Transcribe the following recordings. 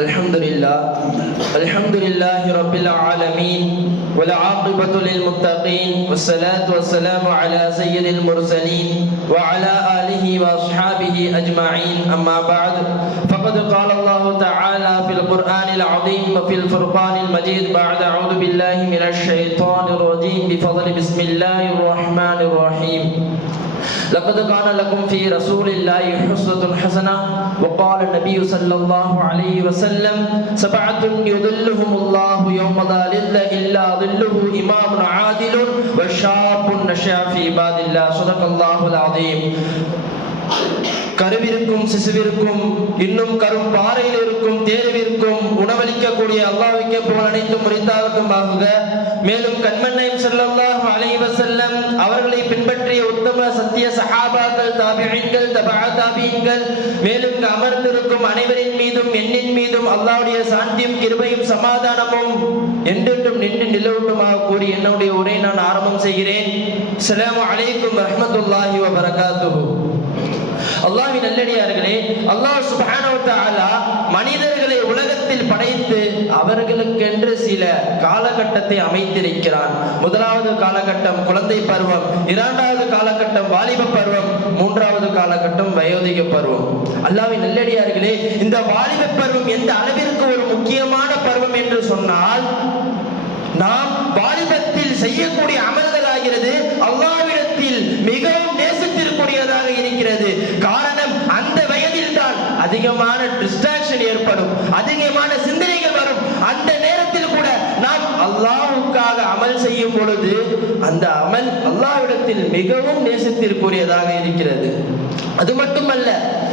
الحمد لله رب العالمين والعاقبة للمتقين والصلاة والسلام على سيد المرسلين وعلى آله وأصحابه أجمعين أما بعد فقد قال الله تعالى في القرآن العظيم وفي الفرقان المجيد بعد أعوذ بالله من الشيطان الرجيم بفضل بسم الله الرحمن الرحيم لقد كان لكم في رسول الله أسوة حسنة وقال النبي صلى الله عليه وسلم سبعة يظلهم الله يوم لا ظل إلا ظله إمام عادل وشاب نشأ في عباد الله صدق الله العظيم. கருவிற்கும் சிசுவிற்கும் இன்னும் கரும் பாறையில் இருக்கும் தேர்விற்கும் உணவளிக்கக்கூடிய அல்லாஹ்வுக்கே புகழ் அனைத்தும் உரித்தாகட்டுமாக. மேலும் கண்மன்னையும் ஸல்லல்லாஹு அலைஹி வஸல்லம் அவர்களை பின்பற்றிய உத்தம சத்திய சஹாபாக்கள், தாபிஈன்கள், தபஅ தாபிஈன்கள், மேலும் அமர்ந்திருக்கும் அனைவரின் மீதும் என்னின் மீதும் அல்லாஹ்வுடைய சாந்தியும் கிருபையும் சமாதானமும் என்றென்றும் நின்று நிலவட்டுமாக கூறி என்னுடைய உரை நான் ஆரம்பம் செய்கிறேன். அஸ்ஸலாமு அலைக்கும் வரஹ்மத்துல்லாஹி வபரகாத்துஹு. அல்லாஹ்வின் நல்லடியார்களே, அல்லாஹ் சுப்ஹானஹு வ தஆலா மனிதர்களை உலகத்தில் படைத்து அவர்களுக்கென்று சில காலகட்டத்தை அமைத்திருக்கிறான். முதலாவது காலகட்டம் குழந்தை பருவம், இரண்டாவது காலகட்டம் வாலிப பருவம், மூன்றாவது காலகட்டம் வயோதிக பருவம். அல்லாஹ்வின் நல்லடியார்களே, இந்த வாலிப பருவம் எந்த அளவிற்கு ஒரு முக்கியமான பருவம் என்று சொன்னால், நாம் வாலிபத்தில் செய்யக்கூடிய அமல்கள் ஆகிறது அல்லாஹ்விடத்தில் மிகவும் நேசத்திற்குரியதாக இருக்கிறது. காரணம், அந்த வயதில் தான் அதிகமான டிஸ்ட்ராக்ஷன் ஏற்படும், அதிகமான சிந்தனைகள் வரும். அந்த நேரத்தில் கூட நாம் அல்லாஹ்வுக்காக அமல் செய்யும் பொழுது அந்த அமல் அல்லாஹ்விடத்தில் மிகவும் நேசத்திற்குரியதாக இருக்கிறது. அது மட்டுமல்ல,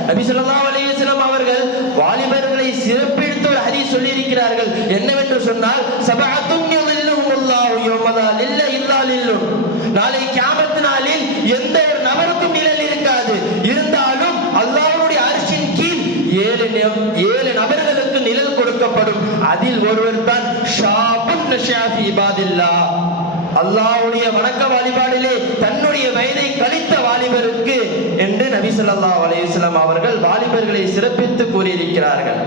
நபி ஸல்லல்லாஹு அலைஹி வஸல்லம் அவர்கள் வாலிபர்களை சிறப்பித்து ஒரு ஹதீஸ் சொல்லி இருக்கிறார்கள். என்னவென்று சொன்னால், சபஅத்தும் யظில்லுஹுமுல்லாஹு யௌம லா லில்ல இல்லா லில்லுஹ். நாளை கியாமத் நாளில் எந்த ஒரு நபருக்கும் நிழல் இருக்காது. இருந்தாலும் அல்லாஹ்வுடைய அர்ஷின் கீழ் ஏழு நபர்களுக்கு நிழல் கொடுக்கப்படும். அதில் ஒருவர் தான் ஷாபுன் நஷா ஃபீ இபாதில்லாஹ். அல்லாஹ்வுடைய வணக்க வழிபாடிலே தன்னுடைய வயதை கழித்த வாலிபருக்கு என்று நபி ஸல்லல்லாஹு அலைஹி வஸல்லம் அவர்கள் வாலிபர்களை சிறப்பித்து கூறியிருக்கிறார்கள்.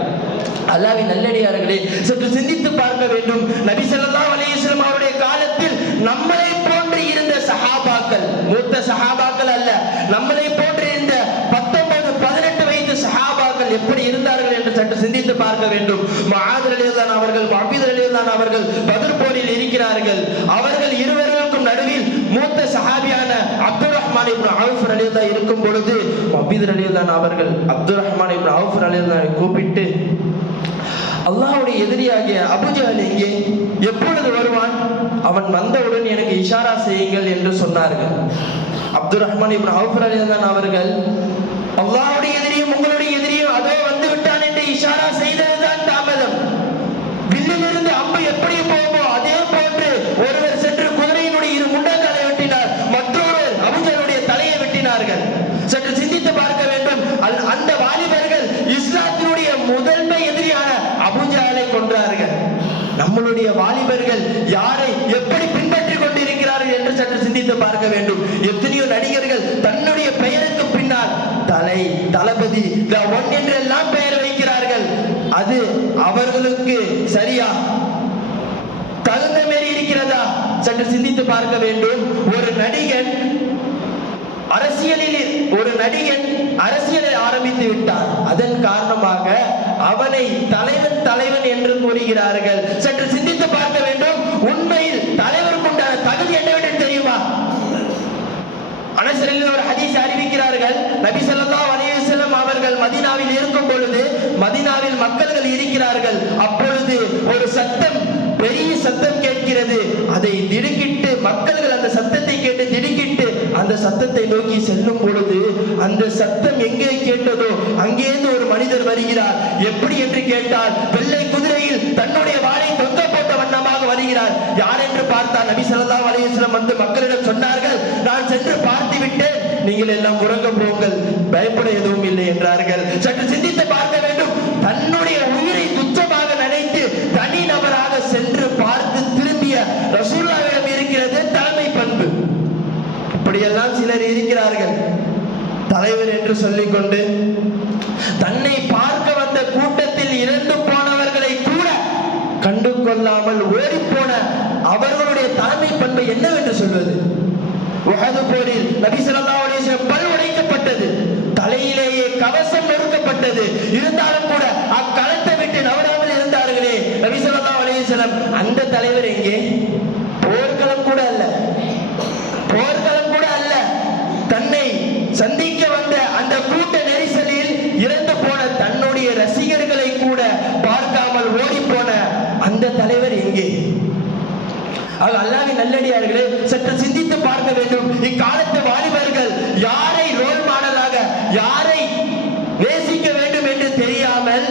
அல்லாஹ்வின் நல்லடியார்களே, சற்று சிந்தித்து பார்க்க வேண்டும். நபி ஸல்லல்லாஹு அலைஹி வஸல்லம் அவருடைய காலத்தில் நம்மளை போன்று இருந்த சஹாபாக்கள், மூத்த சஹாபாக்கள் அல்ல, நம்மளை போன்று இருந்த 19-18 வயது சஹாபாக்கள் எப்படி இருந்தார்கள் என்று சற்று சிந்தித்து பார்க்க வேண்டும். முஆத் ரலியல்லாஹு அவர்கள், அபீத் ரலியல்லாஹு அவர்கள் பத்ர் போரில் இருக்கிறார்கள். அவர்கள் இருவருக்கும் நடுவில் மூத்த சஹாபியான அப்துர் ரஹ்மான் இப்னு அவுஃப் ரலியல்லாஹு இருக்கும் பொழுது அபீத் ரலியல்லாஹு அவர்கள் அப்துர் ரஹ்மான் இப்னு அவுஃப் ரலியல்லாஹு கூப்பிட்டு, அல்லாஹ்வுடைய எதிரியாகிய அபூ ஜஹல் எங்கே, எப்பொழுது வருவான், அவன் வந்தவுடன் எனக்கு இஷாரா செய்யுங்கள் என்று சொன்னார்கள். அப்துர் ரஹ்மான் இப்னு அவுஃப் ரலியல்லாஹு அவர்கள், அல்லாஹ்வுடைய எதிரியும் உங்களுடைய எதிரியும் அதோ வந்து விட்டான் என்று இஷாரா செய்ததுதான் தாமதம். வில்லிலிருந்து அம்பு எப்படி போகுமோ அதே போன்று ஒருவர் சென்று குதிரையினுடைய இரு முண்டங்களை வெட்டினார், மற்றொருவர் அபூ ஜஹலுடைய தலையை வெட்டினார்கள். சற்று சிந்தித்து பார்க்க வேண்டும். அந்த வாலிபர்கள் இஸ்லாத்தினுடைய முதன்மை எதிரியான அபூ ஜஹலை கொன்றார்கள். நம்மளுடைய வாலிபர்கள் யாரை எப்படி பின்பற்றிக் கொண்டிருக்கிறார்கள் என்று சற்று சிந்தித்து பார்க்க வேண்டும். எத்தனையோ நடிகர்கள் தன்னுடைய பெயருக்கு பின்னால் தளபதி என்றெல்லாம் பெயர் வைக்கிறார்கள். அது அவர்களுக்கு சரியா தகுந்த மாரி இருக்கிறதா? சற்று சிந்தித்து பார்க்க வேண்டும். ஒரு நடிகன் அரசியலை ஆரம்பித்து விட்டார். அதன் காரணமாக அவனை தலைவன் என்று கூறுகிறார்கள். சற்று சிந்தித்து பார்க்க வேண்டும். உண்மையில் தலைவருக்கு உண்டான தகுதி என்னவென்று தெரியுமா? அனஸ் ரலியல்லாஹு ஒரு ஹதீஸ் அறிவிக்கிறார்கள். நபி ஸல்லல்லாஹு அலைஹி வஸல்லம் அவர்கள் மதீனாவில் இருக்கும் பொழுது மதீனாவில் மக்கள்கள் இருக்கிறார்கள். அப்பொழுது ஒரு சத்தம், பெரிய சத்தம் கேட்கிறது. அதை திடுக்கிட்டு மக்கள்கள் அந்த சத்தத்தை கேட்டு திடுக்கிட்டு அந்த சத்தத்தை நோக்கி செல்லும் பொழுது அந்த சத்தம் எங்கே கேட்டதோ அங்கேருந்து ஒரு மனிதர் வருகிறார். எப்படி என்று கேட்டால், வெள்ளை குதிரையில் தன்னுடைய வாளை தொங்க போட்ட வண்ணமாக வருகிறார். யார் என்று பார்த்தால் நபி ஸல்லல்லாஹு அலைஹி வஸல்லம் வந்து மக்களிடம் சொன்னார்கள், நான் சென்று பார்த்து விட்டேன், நீங்கள் எல்லாம் உறங்க போங்கள், பயப்பட எதுவும் இல்லை என்றார்கள். சற்று சிந்தித்து பார்க்க வேண்டும். தன்னுடைய உயிரை துச்சமாக நினைத்து தனி நபராக சென்று பார்த்து திரும்பிய ரசூலுல்லாஹ்விடம் இருக்கிறது தலைமை பண்பு. இப்படியெல்லாம் சிலர் இருக்கிறார்கள். தலைவர் என்று சொல்லிக்கொண்டு தன்னை பார்க்க வந்த கூட்டத்தில் இறந்து போன பண்பை என்னவென்று சொல்வது? உஹது போரில் நபி ஸல்லல்லாஹு அலைஹி வஸல்லம் பல் உடைக்கப்பட்டது, தலையிலேயே கவசம் நொறுக்கப்பட்டது. இருந்தாலும் கூட அக்களத்தை விட்டு நவராமல் இருந்தார்களே நபி ஸல்லல்லாஹு அலைஹி வஸல்லம். அந்த தலைவர் எங்கே? போர்க்களம் கூட அல்ல, போர்க்களம் கூட அல்ல. தன்னை சந்திக்க வந்த அந்த கூட்ட நெரிசலில் இறந்து போன தன்னுடைய ரசிகர்களை கூட பார்க்காமல் ஓடி போன அந்த தலைவர் எங்கே? அல்லாஹ்வின் நல்லடியார்களே, சற்று சிந்தித்து பார்க்க வேண்டும். இக்காலத்து வாலிபர்கள் யாரை ரோல் மாடலாக, யாரை நேசிக்க வேண்டும் என்று தெரியாமல்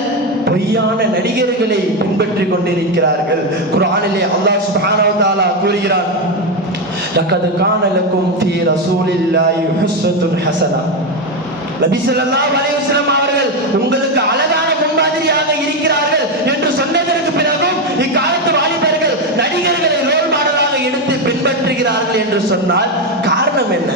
பொய்யான நடிகர்களை பின்பற்றிக் கொண்டிருக்கிறார்கள். குர்ஆனிலே அல்லாஹ் சுப்ஹானஹு வ தஆலா கூறுகிறான், லக்கத் கான லக்கும் ஃபீ ரசூலில்லாஹி உஸ்வத்துன் ஹஸனா. நபி ஸல்லல்லாஹு அலைஹி வஸல்லம் அவர்கள் உங்களுக்கு அழகான முன்மாதிரியாக இருக்கிறார்கள் என்று சொன்னதற்கு பிறகும் இக்காலத்து வாலிபர்கள் நடிகர்களை ரோல் மாடலாக எடுத்து பின்பற்றுகிறார்கள் என்று சொன்னால் காரணம் என்ன?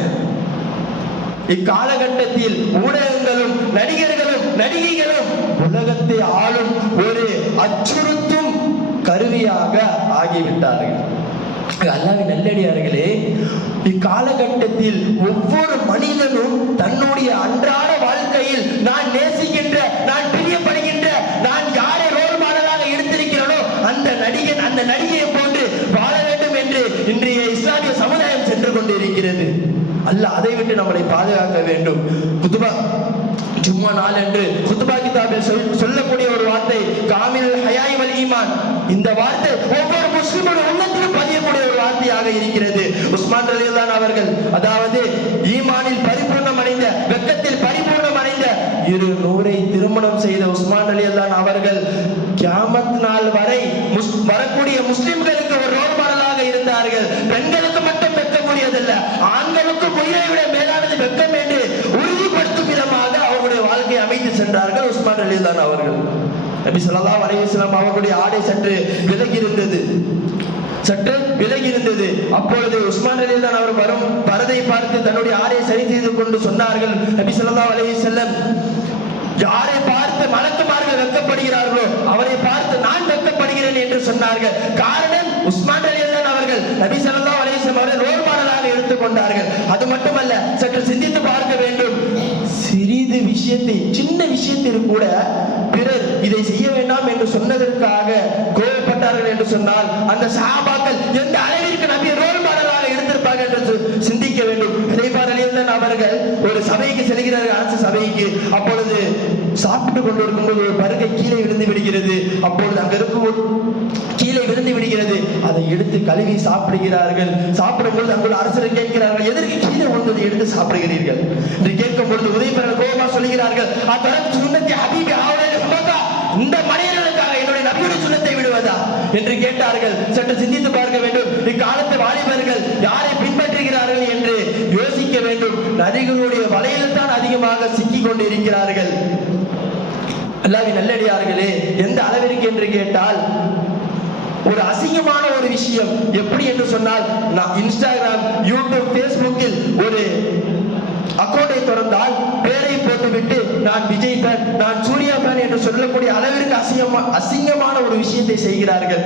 இக்காலகட்டத்தில் ஊடகங்களும் நடிகர்களும் நடிகைகளும் உலகத்தை ஆளும் ஒரு அச்சுறுத்தும் கருவியாக ஆகிவிட்டார்கள். அல்லாஹ்வின் நல்லடியார்களே, இக்காலகட்டத்தில் ஒவ்வொரு மனிதனும் தன்னுடைய அன்றாட வாழ்க்கையில் நான் நேசிக்கின்ற, நான் பிரியப்படுகின்ற, நான் யாரை ரோல் மாடலாக எடுத்திருக்கிறேனோ அந்த நடிகன் அந்த நடிகையை போன்று வாழ வேண்டும் என்று இன்றைய இஸ்லாமிய சமுதாயம் சென்று கொண்டிருக்கிறது. அல்லாஹ் அதை விட்டு நம்மளை பாதுகாக்க வேண்டும். குதுபா ஜும்மா நாள் என்று குதுபா கிதாபில் சொல்லக்கூடிய ஒரு வார்த்தை காமில் ஹயாய் வல் ஈமான். இந்த வார்த்தை ஒவ்வொரு முஸ்லிமுடைய உள்ளத்திலும் பதியக்கூடிய ஒரு வார்த்தையாக இருக்கிறது. உஸ்மான் ரலியல்லாஹு அன்ஹு அவர்கள், அதாவது ஈமானில் பரிபூர்ணம் அடைந்த, வெட்கத்தில் பரிபூர்ணம் அடைந்த 200 திருமணம் செய்த உஸ்மான் ரலியல்லாஹு அன்ஹு அவர்கள் கியாமத் நாள் வரை வரக்கூடிய முஸ்லிம்களுக்கு ஒரு ரோல் மாடலாக இருந்தார்கள். பெண்களுக்கு மட்டும் வெட்கக்கூடியதல்ல, ஆண்களுக்கு உயிரை விட மேலானது வெட்கம் என்று உறுதிப்படுத்தும் விதமாக அவருடைய வாழ்க்கையை அமைத்து சென்றார்கள் உஸ்மான் ரலியல்லாஹு அன்ஹு அவர்கள். நபி ஸல்லல்லாஹு அலைஹி வஸல்லம் அவர்களுடைய ஆடை சற்று விலகி இருந்தது. அப்பொழுது உஸ்மான் ரலியல்லாஹு அன்ஹு அவர் வரும் பரதை பார்த்து தன்னுடைய ஆடையை சரி செய்து கொண்டு சொன்னார்கள், நபி ஸல்லல்லாஹு அலைஹி வஸல்லம், யாரை பார்த்து மலக்குமார்கள் வெட்கப்படுகிறார்களோ அவரை பார்த்து நான் வெட்கப்படுகிறேன் என்று சொன்னார்கள். காரணம், உஸ்மான் ரலியல்லாஹு அன்ஹு அவர்கள் நபி ஸல்லல்லாஹு அலைஹி வஸல்லம் அவரை ரோல் மாடலாக எடுத்துக்கொண்டார்கள். அது மட்டுமல்ல, சற்று சிந்தித்து பார்க்க வேண்டும். சிறிது விஷயத்தை, சின்ன விஷயத்தில் கூட பிறர் இதை செய்ய வேண்டாம் என்று சொன்னதற்காக கோபப்பட்டார்கள் என்று சொன்னால் அந்த சஹாபாக்கள் எந்த அளவிற்கு நபியை ரோல் மாடலாக எடுத்திருப்பார்கள் என்று சிந்திக்க வேண்டும். ஹுதைஃபா ரலியல்லாஹு அன்ஹு அவர்கள் ஒரு சபைக்கு செல்கிறார்கள், அரசு சபைக்கு. அப்பொழுது சாப்பிட்டு கொண்டிருக்கும் போது ஒரு பருகை கீழே விழுந்து விடுகிறது. அப்பொழுது அங்கிருக்கும் கீழே விழுந்து விடுகிறது. அதை எடுத்து கழுவி சாப்பிடுகிறார்கள். சாப்பிடும் பொழுது அங்குள்ள அரசரை கேட்கிறார்கள், எதற்கு கீழே விழுந்ததை எடுத்து சாப்பிடுகிறீர்கள் என்று கேட்கும் பொழுது ஹுதைஃபா கோபமா சொல்கிறார்கள், இந்த மனிதர்களுக்காக என்னுடைய நபியுடைய சுன்னத்தை விடுவதா என்று கேட்டார்கள். சற்று சிந்தித்து பார்க்க வேண்டும். இக்காலத்து வாலிபர்கள் யாரை பின்பற்றுகிறார்கள் என்று யோசிக்க வேண்டும். நதிகளுடைய வலையில் தான் அதிகமாக சிக்கிக் கொண்டு இருக்கிறார்கள். அல்லாஹ்வின் நல்லடியார்களே, எந்த அளவிற்கு என்று கேட்டால், ஒரு அசிங்கமான ஒரு விஷயம் எப்படி என்று சொன்னால், நான் இன்ஸ்டாகிராம், யூடியூப், பேஸ்புக்கில் ஒரு அக்கௌண்டை திறந்தால் பேரை போட்டுவிட்டு நான் விஜய் ஃபேன், நான் சூர்யா ஃபேன் என்று சொல்லக்கூடிய அளவிற்கு அசிங்கமான ஒரு விஷயத்தை செய்கிறார்கள்.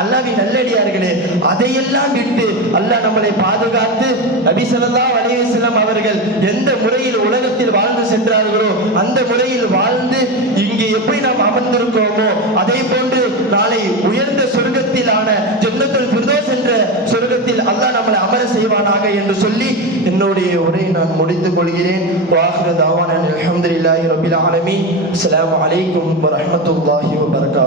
அல்லாஹ்வின் நல்லடியார்களே, அதையெல்லாம் விட்டு அல்லாஹ் நம்மளை பாதுகாத்து நபி ஸல்லல்லாஹு அலைஹி வஸல்லம் அவர்கள் எந்த முறையில் உலகத்தில் வாழ்ந்து சென்றார்களோ அந்த முறையில் வாழ்ந்து இங்கே எப்படி நாம் அமர்ந்திருக்கோமோ அதே போன்று நாளை உயர்ந்த சொர்க்கத்திலான ஜன்னத்துல் ஃபிர்தௌஸ் என்ற சொர்க்கத்தில் அல்லாஹ் நம்மளை அமர செய்வானாக என்று சொல்லி என்னுடைய உரையை நான் முடித்துக் கொள்கிறேன். வாஹிரு தாவானா அல்ஹம்துலில்லாஹி ரப்பில் ஆலமீன். அஸ்ஸலாமு அலைக்கும் வரஹ்மத்துல்லாஹி வபரகாத்துஹு.